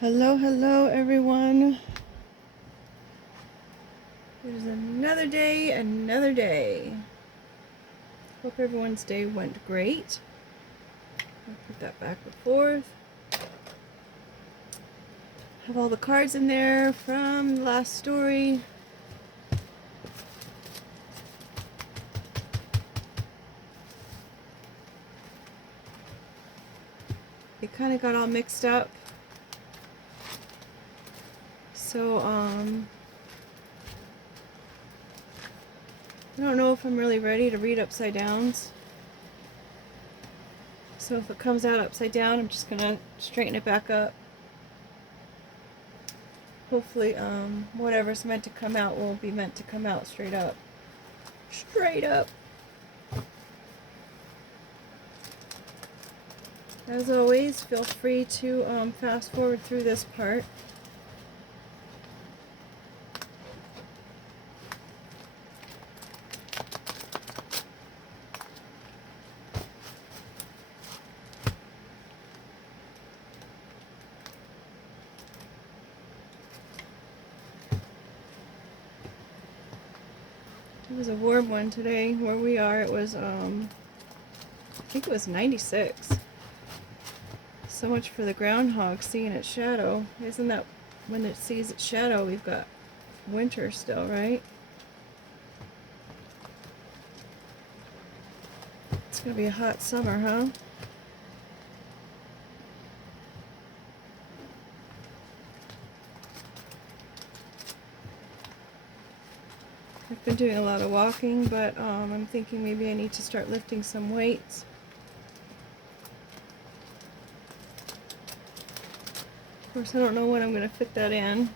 Hello, hello, everyone. There's another day, another day. Hope everyone's day went great. I'll put that back and forth. Have all the cards in there from the last story. It kind of got all mixed up. So, I don't know if I'm really ready to read upside downs. So if it comes out upside down, I'm just gonna straighten it back up. Hopefully, whatever's meant to come out will be meant to come out straight up. Straight up. As always, feel free to fast forward through this part. It was a warm one today where we are. It was, I think it was 96. So much for the groundhog seeing its shadow. Isn't that when it sees its shadow, we've got winter still, right? It's gonna be a hot summer, huh? I've been doing a lot of walking, but I'm thinking maybe I need to start lifting some weights. Of course, I don't know when I'm going to fit that in,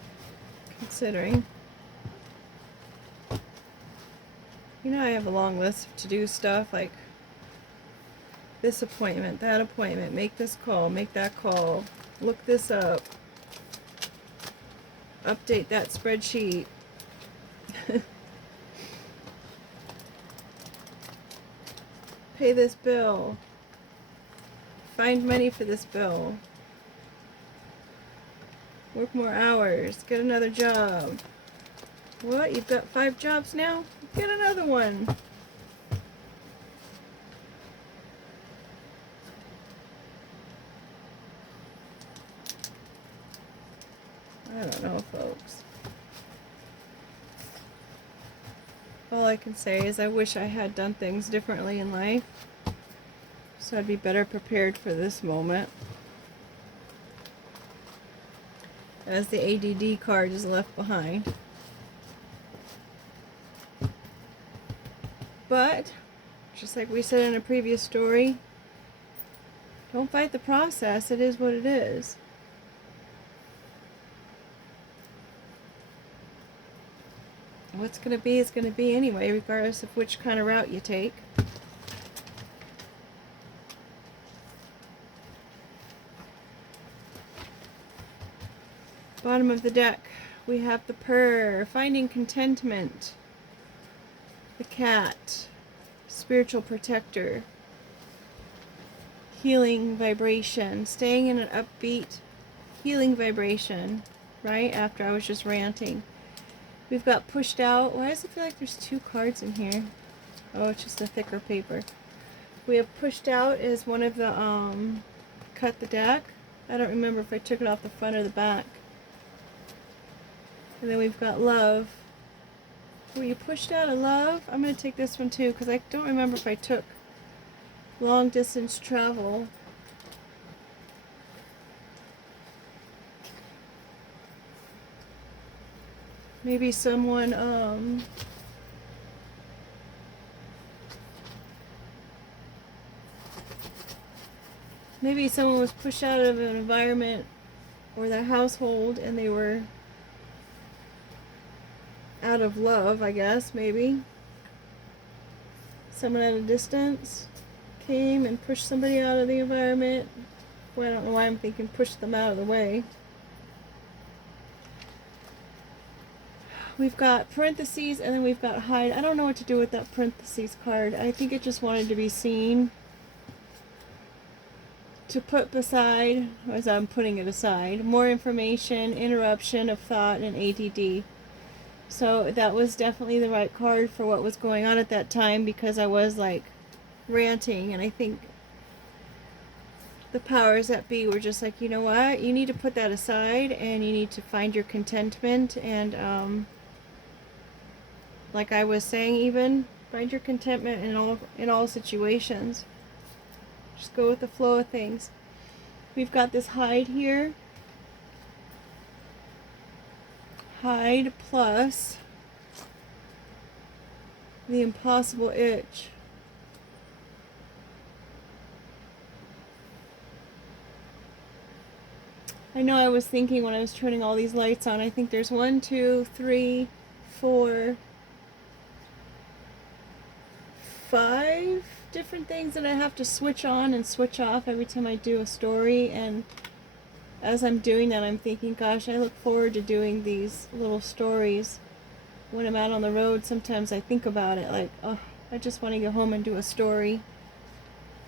considering. You know, I have a long list of to-do stuff, like this appointment, that appointment, make this call, make that call, look this up, update that spreadsheet. Pay this bill, find money for this bill, work more hours, get another job. What? You've got 5 jobs now? Get another one. I don't know, folks. All I can say is I wish I had done things differently in life, so I'd be better prepared for this moment. As the ADD card is left behind. But, just like we said in a previous story, don't fight the process. It is what it is. What's going to be is going to be anyway, regardless of which kind of route you take. Bottom of the deck, we have the purr, finding contentment, the cat, spiritual protector, healing vibration, staying in an upbeat, healing vibration, right after I was just ranting. We've got pushed out. Why does it feel like there's 2 cards in here? Oh, it's just a thicker paper. We have pushed out as one of the, cut the deck. I don't remember if I took it off the front or the back. And then we've got love. Were you pushed out of love? I'm going to take this one too, because I don't remember if I took long distance travel. Maybe someone, maybe someone was pushed out of an environment or their household and they were out of love, I guess, maybe. Someone at a distance came and pushed somebody out of the environment. Well, I don't know why I'm thinking push them out of the way. We've got parentheses and then we've got hide. I don't know what to do with that parentheses card. I think it just wanted to be seen. to put beside, as I'm putting it aside, more information, interruption of thought, and ADD. So that was definitely the right card for what was going on at that time, because I was like ranting, and I think the powers that be were just like, you know what, you need to put that aside and you need to find your contentment, and like I was saying, even find your contentment in all situations. Just go with the flow of things. We've got this hide here. Hide plus the impossible itch. I know I was thinking when I was turning all these lights on, I think there's 1, 2, 3, 4, 5 different things that I have to switch on and switch off every time I do a story, and as I'm doing that, I'm thinking, gosh, I look forward to doing these little stories. When I'm out on the road, sometimes I think about it, like, oh, I just want to go home and do a story.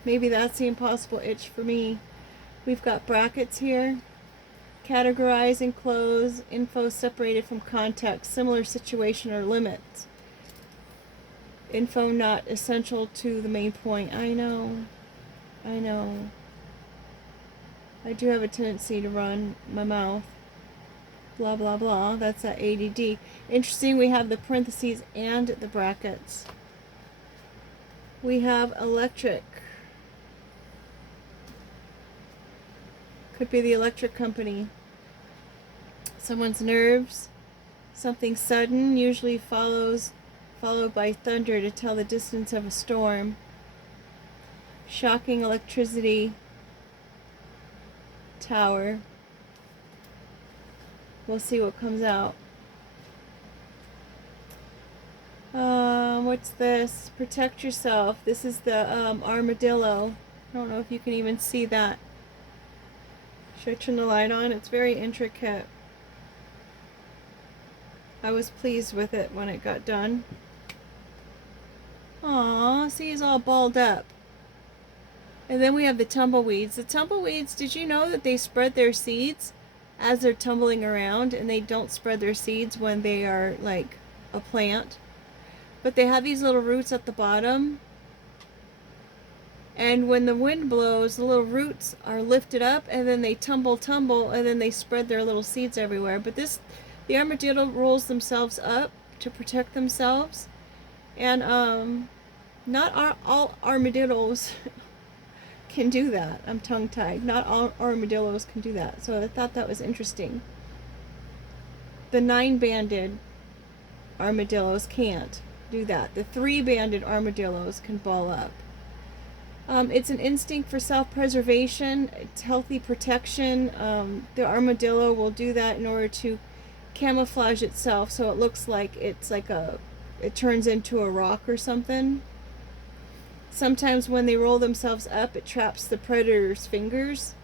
Maybe that's the impossible itch for me. We've got brackets here. Categorize and close. Info separated from context. Similar situation or limits. Info not essential to the main point. I know. I do have a tendency to run my mouth. Blah, blah, blah. That's that ADD. Interesting, we have the parentheses and the brackets. We have electric. Could be the electric company. Someone's nerves. Something sudden, usually followed by thunder to tell the distance of a storm. Shocking electricity. Tower. We'll see what comes out. What's this? Protect yourself. This is the armadillo. I don't know if you can even see that. Should I turn the light on? It's very intricate. I was pleased with it when it got done. Aw, see, he's all balled up. And then we have the tumbleweeds. The tumbleweeds, did you know that they spread their seeds as they're tumbling around, and they don't spread their seeds when they are like a plant? But they have these little roots at the bottom, and when the wind blows, the little roots are lifted up, and then they tumble, and then they spread their little seeds everywhere. But the armadillo rolls themselves up to protect themselves, and not all armadillos can do that. I'm tongue-tied. Not all armadillos can do that. So I thought that was interesting. The 9-banded armadillos can't do that. The 3-banded armadillos can ball up. It's an instinct for self-preservation. It's healthy protection. The armadillo will do that in order to camouflage itself, so it looks like it's like it turns into a rock or something. Sometimes when they roll themselves up, it traps the predator's fingers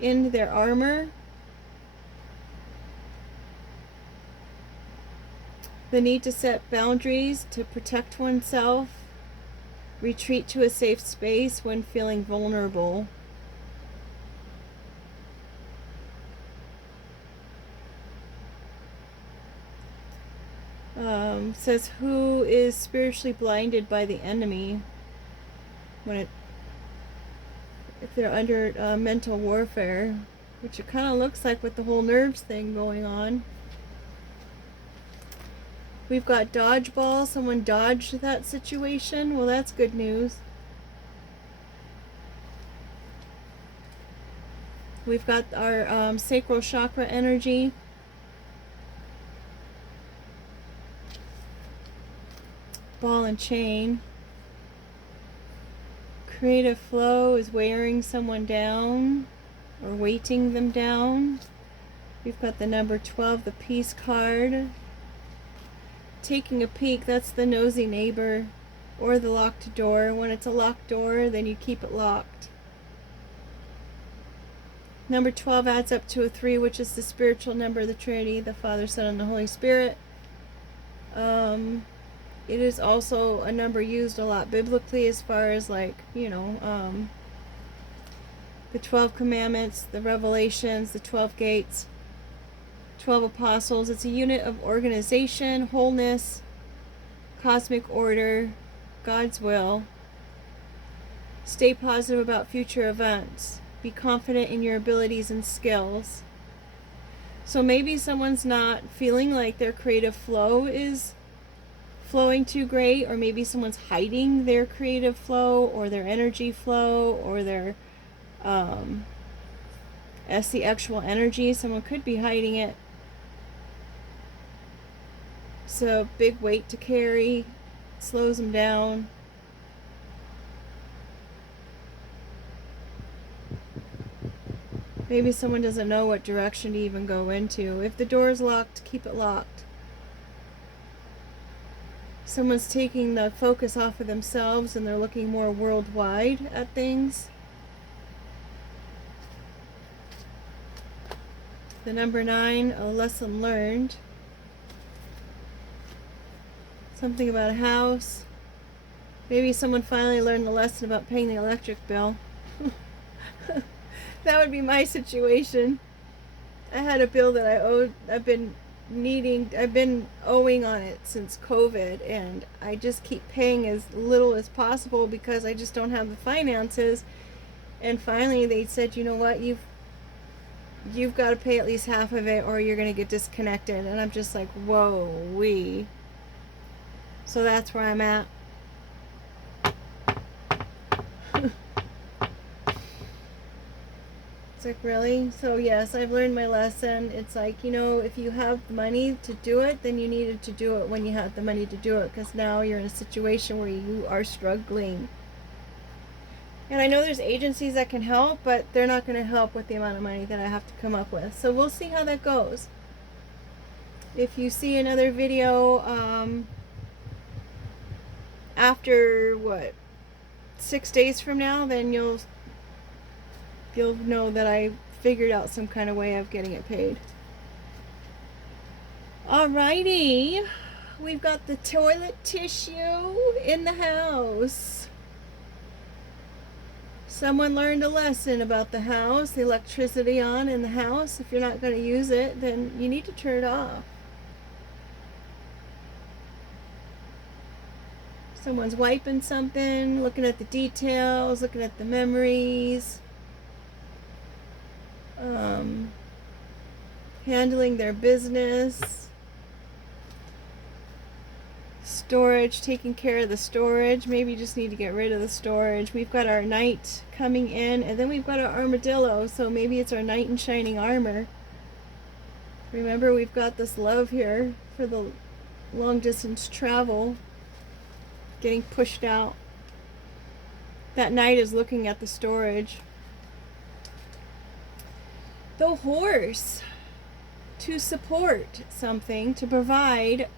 in their armor. The need to set boundaries to protect oneself. Retreat to a safe space when feeling vulnerable. Says who is spiritually blinded by the enemy if they're under mental warfare, which it kind of looks like with the whole nerves thing going on. We've got dodgeball. Someone dodged that situation. Well, that's good news. We've got our sacral chakra energy. Ball and chain. Creative flow is wearing someone down or weighting them down. We've got the number 12, the peace card. Taking a peek, that's the nosy neighbor or the locked door. When it's a locked door, then you keep it locked. Number 12 adds up to a 3, which is the spiritual number of the Trinity, the Father, Son, and the Holy Spirit. It is also a number used a lot biblically as far as like, The 12 commandments, the revelations, the 12 gates, 12 apostles. It's a unit of organization, wholeness, cosmic order, God's will. Stay positive about future events. Be confident in your abilities and skills. So maybe someone's not feeling like their creative flow is flowing too great, or maybe someone's hiding their creative flow or their energy flow or their as the actual energy. Someone could be hiding it. It's a big weight to carry. It slows them down. Maybe someone doesn't know what direction to even go into. If the door is locked, keep it locked. Someone's taking the focus off of themselves and they're looking more worldwide at things. The number 9, a lesson learned. Something about a house. Maybe someone finally learned the lesson about paying the electric bill. That would be my situation. I had a bill that I owed. I've been owing on it since COVID, and I just keep paying as little as possible because I just don't have the finances. And finally they said, you know what, you've got to pay at least half of it or you're going to get disconnected. And I'm just like, whoa-wee. So that's where I'm at. It's like, really? So yes, I've learned my lesson. It's like, you know, if you have money to do it, then you needed to do it when you had the money to do it, because now you're in a situation where you are struggling. And I know there's agencies that can help, but they're not going to help with the amount of money that I have to come up with. So we'll see how that goes. If you see another video after, 6 days from now, then you'll know that I figured out some kind of way of getting it paid. Alrighty, we've got the toilet tissue in the house. Someone learned a lesson about the house, the electricity on in the house. If you're not going to use it, then you need to turn it off. Someone's wiping something, looking at the details, looking at the memories. Handling their business, storage, taking care of the storage. Maybe you just need to get rid of the storage. We've got our knight coming in, and then we've got our armadillo, so maybe it's our knight in shining armor. Remember, we've got this love here for the long distance travel, getting pushed out. That knight is looking at the storage. The horse, to support something, to provide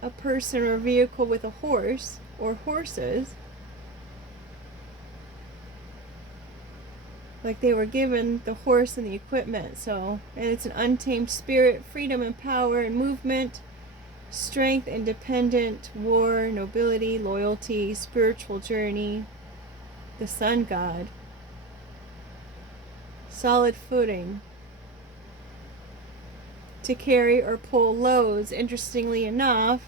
a person or vehicle with a horse or horses. Like they were given the horse and the equipment. So, and it's an untamed spirit, freedom and power and movement, strength, independent, war, nobility, loyalty, spiritual journey, the sun god, solid footing, to carry or pull loads. Interestingly enough,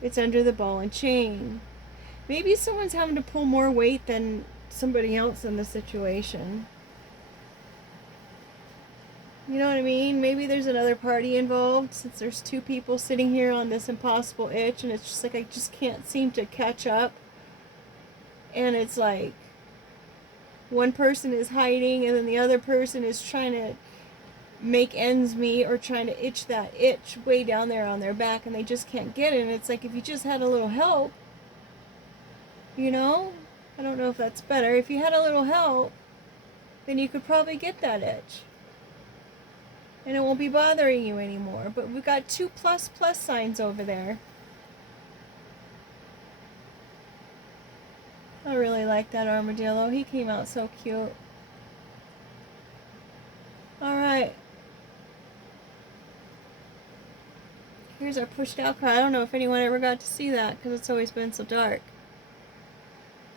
it's under the ball and chain. Maybe someone's having to pull more weight than somebody else in the situation. You know what I mean? Maybe there's another party involved, since there's 2 people sitting here on this impossible itch, and it's just like I just can't seem to catch up. And it's like one person is hiding and then the other person is trying to make ends meet, or trying to itch that itch way down there on their back, and they just can't get it. And it's like, if you just had a little help, you know, I don't know if that's better. If you had a little help, then you could probably get that itch and it won't be bothering you anymore. But we've got 2 plus signs over there. I really like that armadillo. He came out so cute. Alright. Here's our pushed out card. I don't know if anyone ever got to see that because it's always been so dark.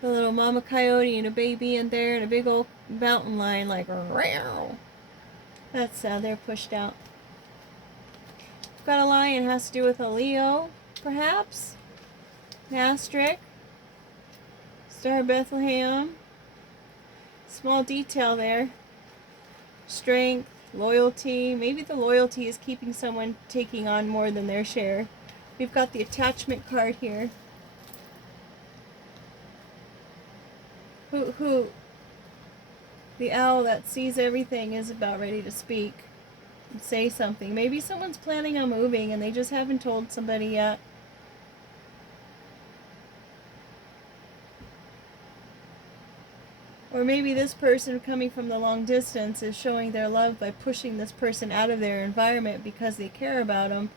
The little mama coyote and a baby in there, and a big old mountain lion, like, row. That's they're pushed out. We've got a lion, has to do with a Leo, perhaps. Maastricht, Star of Bethlehem. Small detail there. Strength, loyalty. Maybe the loyalty is keeping someone taking on more than their share. We've got the attachment card here. Who the owl that sees everything is about ready to speak and say something. Maybe someone's planning on moving and they just haven't told somebody yet. Or maybe this person coming from the long distance is showing their love by pushing this person out of their environment because they care about them.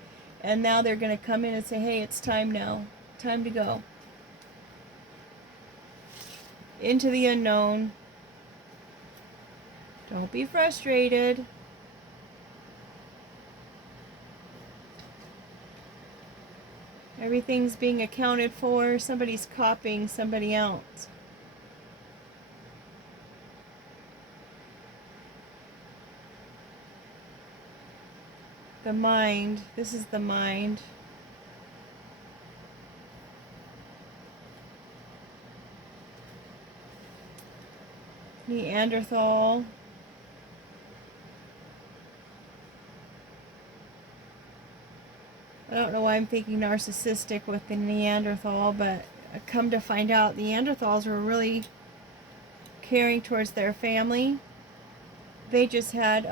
And now they're going to come in and say, hey, it's time now. Time to go. Into the unknown. Don't be frustrated. Everything's being accounted for. Somebody's copying somebody else. The mind. This is the mind. Neanderthal. I don't know why I'm thinking narcissistic with the Neanderthal, but I come to find out Neanderthals were really caring towards their family. They just had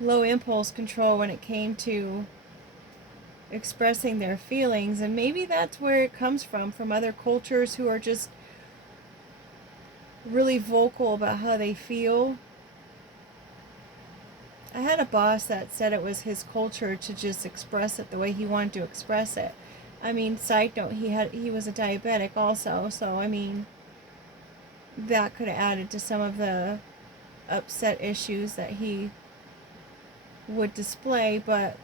low impulse control when it came to expressing their feelings, and maybe that's where it comes from other cultures who are just really vocal about how they feel. I had a boss that said it was his culture to just express it the way he wanted to express it. I mean, side note, he was a diabetic also, so I mean, that could have added to some of the upset issues that he would display. But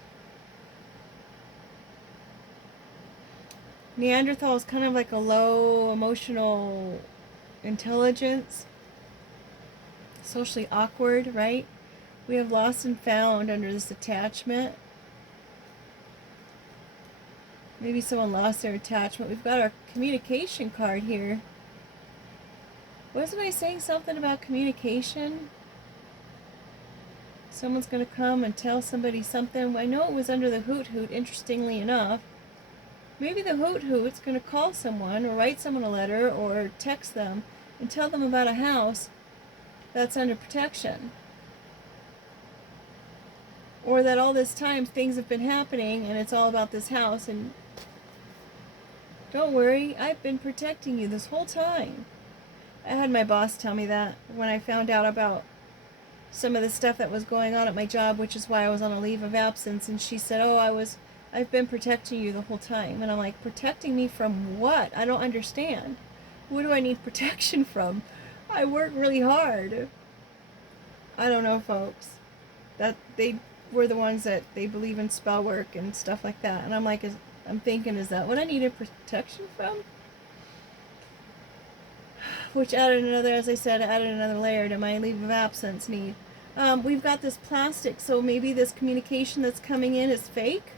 Neanderthal is kind of like a low emotional intelligence, socially awkward, right? We have lost and found under this attachment. Maybe someone lost their attachment. We've got our communication card here. Wasn't I saying something about communication? Someone's going to come and tell somebody something. I know it was under the hoot hoot, interestingly enough. Maybe the hoot hoot's going to call someone or write someone a letter or text them and tell them about a house that's under protection. Or that all this time things have been happening and it's all about this house, and don't worry, I've been protecting you this whole time. I had my boss tell me that when I found out about some of the stuff that was going on at my job, which is why I was on a leave of absence, and she said, I've been protecting you the whole time. And I'm like, protecting me from what? I don't understand. What do I need protection from? I work really hard. I don't know, folks. That they were the ones that they believe in spell work and stuff like that. And I'm like, I'm thinking, is that what I needed protection from? Which added another, as I said, added another layer to my leave of absence need. We've got this plastic, so maybe this communication that's coming in is fake.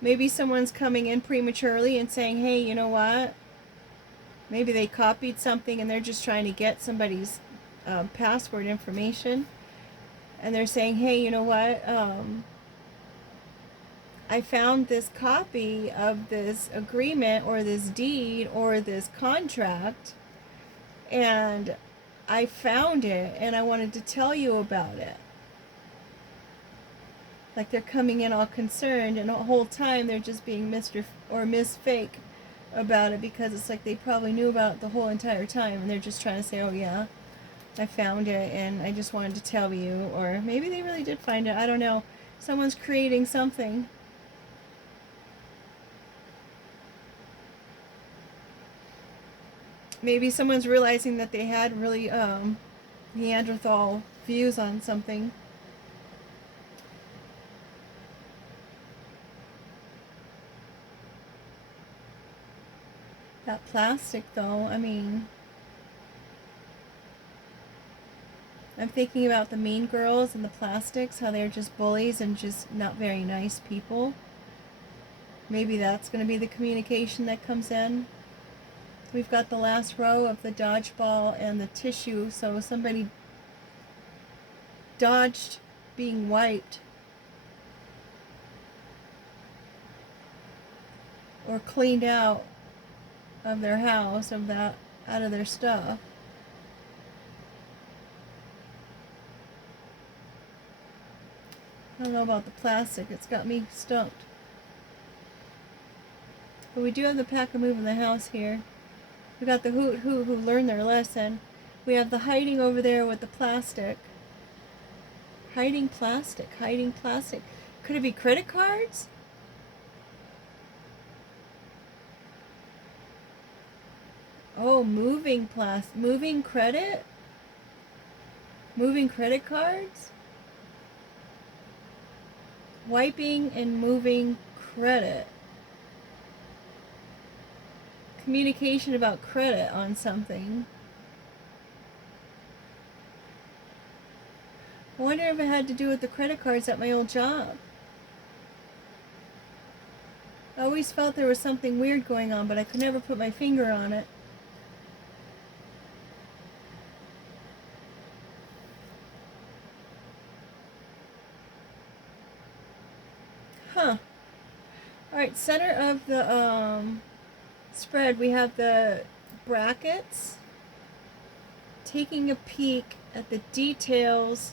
Maybe someone's coming in prematurely and saying, hey, you know what? Maybe they copied something and they're just trying to get somebody's password information. And they're saying, hey, you know what? I found this copy of this agreement or this deed or this contract, and I found it and I wanted to tell you about it. Like they're coming in all concerned, and the whole time they're just being Mr. or Miss Fake about it, because it's like they probably knew about it the whole entire time and they're just trying to say, oh yeah, I found it and I just wanted to tell you. Or maybe they really did find it. I don't know. Someone's creating something. Maybe someone's realizing that they had really Neanderthal views on something. That plastic, though, I mean, I'm thinking about the mean girls and the plastics, how they're just bullies and just not very nice people. Maybe that's going to be the communication that comes in. We've got the last row of the dodgeball and the tissue, so somebody dodged being wiped or cleaned out of their house, out of their stuff. I don't know about the plastic, it's got me stumped. But we do have the pack a move in the house here. We got the hoot who learned their lesson. We have the hiding over there with the plastic. Hiding plastic, hiding plastic. Could it be credit cards? Oh, moving credit? Moving credit cards? Wiping and moving credit. Communication about credit on something. I wonder if it had to do with the credit cards at my old job. I always felt there was something weird going on, but I could never put my finger on it. Huh. Alright, center of the spread, we have the brackets. Taking a peek at the details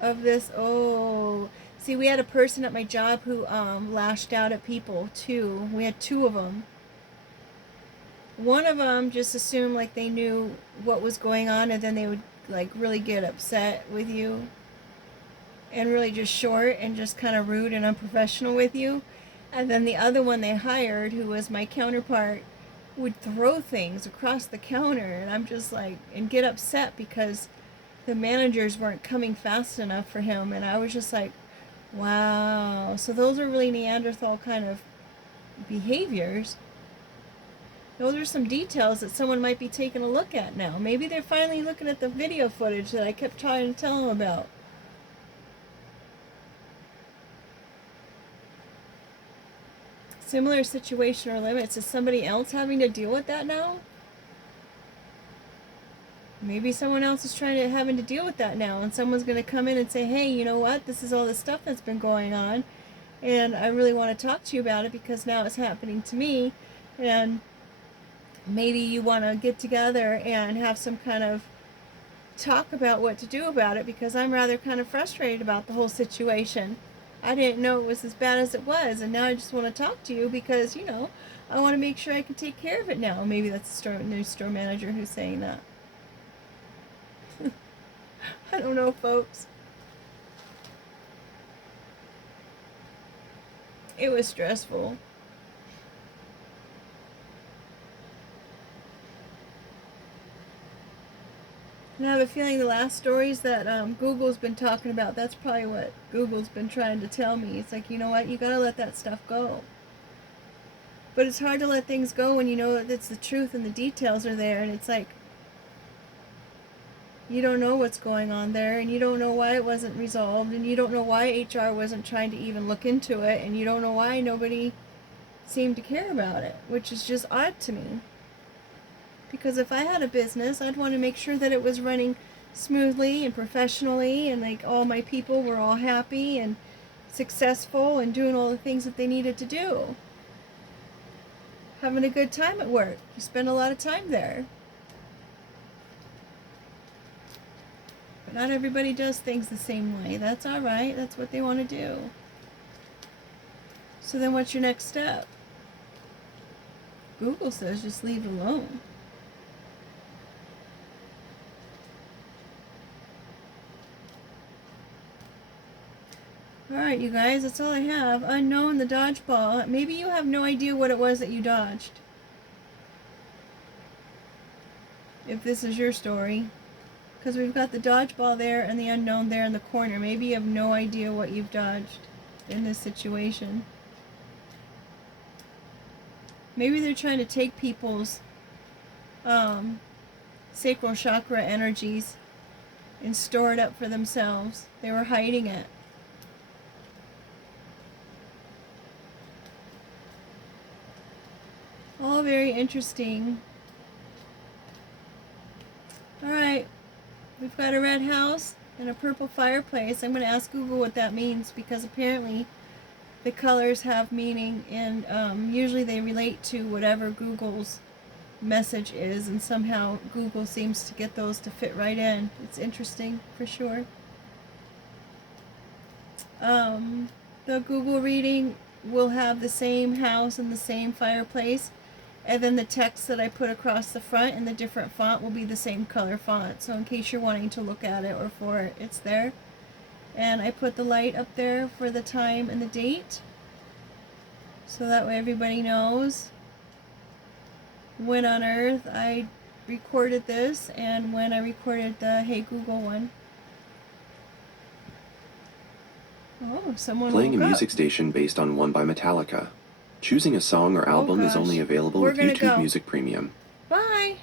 of this. Oh, see, we had a person at my job who lashed out at people too. We had two of them. One of them just assumed like they knew what was going on, and then they would like really get upset with you and really just short and just kind of rude and unprofessional with you. And then the other one they hired, who was my counterpart, would throw things across the counter, and I'm just like, and get upset because the managers weren't coming fast enough for him. And I was just like, wow. So those are really Neanderthal kind of behaviors. Those are some details that someone might be taking a look at now. Maybe they're finally looking at the video footage that I kept trying to tell them about. Similar situation or limits. Is somebody else having to deal with that now? Maybe someone else is having to deal with that now, and someone's going to come in and say, hey, you know what? This is all the stuff that's been going on, and I really want to talk to you about it because now it's happening to me, and maybe you want to get together and have some kind of talk about what to do about it, because I'm rather kind of frustrated about the whole situation. I didn't know it was as bad as it was, and now I just want to talk to you because, you know, I want to make sure I can take care of it now. Maybe that's the new store manager who's saying that. I don't know, folks. It was stressful. And I have a feeling the last stories that Google's been talking about, that's probably what Google's been trying to tell me. It's like, you know what, you gotta let that stuff go. But it's hard to let things go when you know that it's the truth and the details are there, and it's like, you don't know what's going on there, and you don't know why it wasn't resolved, and you don't know why HR wasn't trying to even look into it, and you don't know why nobody seemed to care about it, which is just odd to me. Because if I had a business, I'd want to make sure that it was running smoothly and professionally, and like all my people were all happy and successful and doing all the things that they needed to do. Having a good time at work. You spend a lot of time there. But not everybody does things the same way. That's alright. That's what they want to do. So then what's your next step? Google says just leave it alone. Alright, you guys, that's all I have. Unknown, the dodgeball. Maybe you have no idea what it was that you dodged. If this is your story. Because we've got the dodgeball there and the unknown there in the corner. Maybe you have no idea what you've dodged in this situation. Maybe they're trying to take people's sacral chakra energies and store it up for themselves. They were hiding it. All very interesting. Alright, we've got a red house and a purple fireplace. I'm going to ask Google what that means, because apparently the colors have meaning, and usually they relate to whatever Google's message is, and somehow Google seems to get those to fit right in. It's interesting for sure. The Google reading will have the same house and the same fireplace, and then the text that I put across the front in the different font will be the same color font. So in case you're wanting to look at it or for it, it's there. And I put the light up there for the time and the date, so that way everybody knows when on earth I recorded this and when I recorded the Hey Google one. Oh, someone Playing a woke music up. station based on one by Metallica. Choosing a song or album is only available We're with gonna YouTube go. Music Premium. Bye.